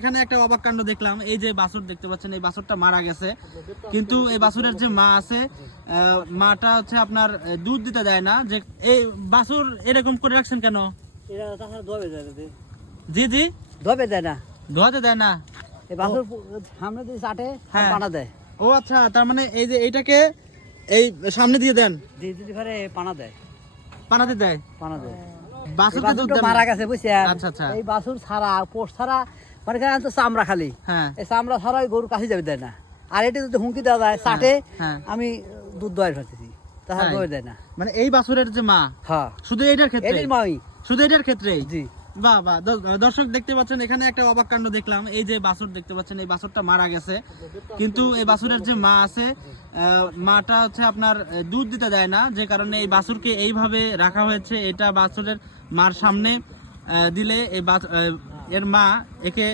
এখানে একটা অবাক কাণ্ড দেখলাম। এই যে বাছুর দেখতে পাচ্ছেন এই বাছুরটা মারা গেছে। কিন্তু এই বাছুরের যে মা আছে মাটা হচ্ছে আপনার দুধ দিতে দেয় না। যে এই বাছুর এরকম করে রাখছেন কেন? জি জি। ধোবে দেয় না। ধোয়াতে দেয় না। এই বাছুর সামনে দিয়ে চাটে হ্যাঁ। পানা দেয়। ও আচ্ছা তার মানে এই যে এইটাকে এই সামনে দিয়ে দেন? পানা দেয়। পানাতে দেয় পানা দেয়। দেন মারা গেছে বুঝছেন? আচ্ছা, আচ্ছা। এই বাছুর ছাড়া পোষ ছাড়া মানে এখানে তো চামড়া খালি? হ্যাঁ। এই চামড়া ছাড়া ওই গরুর কাছে যাবে দেয় না। আর এটা যদি হুমকি দেওয়া যায় চাটে হ্যাঁ। আমি দুধ দোয়াই ফেলতেছি তাছাড়া তাই? দোয়াই দেয় না। মানে এই বাছুরের যে মা হ্যাঁ। শুধু এটার ক্ষেত্রে এটির মাই। শুধু এটার ক্ষেত্রেই? জি। বাহ বাহ। দর্শক দেখতে পাচ্ছেন এখানে একটা অবাক কাণ্ড দেখলাম। এই যে বাছুর দেখতে পাচ্ছেন এই বাছুরটা মারা গেছে। কিন্তু এই বাছুরের যে মা আছে মাটা হচ্ছে আপনার দুধ দিতে দেয় না। যে কারণে এই বাছুরকে এইভাবে রাখা হয়েছে। এটা বাছুরের মার সামনে দিলে এই এর মা একে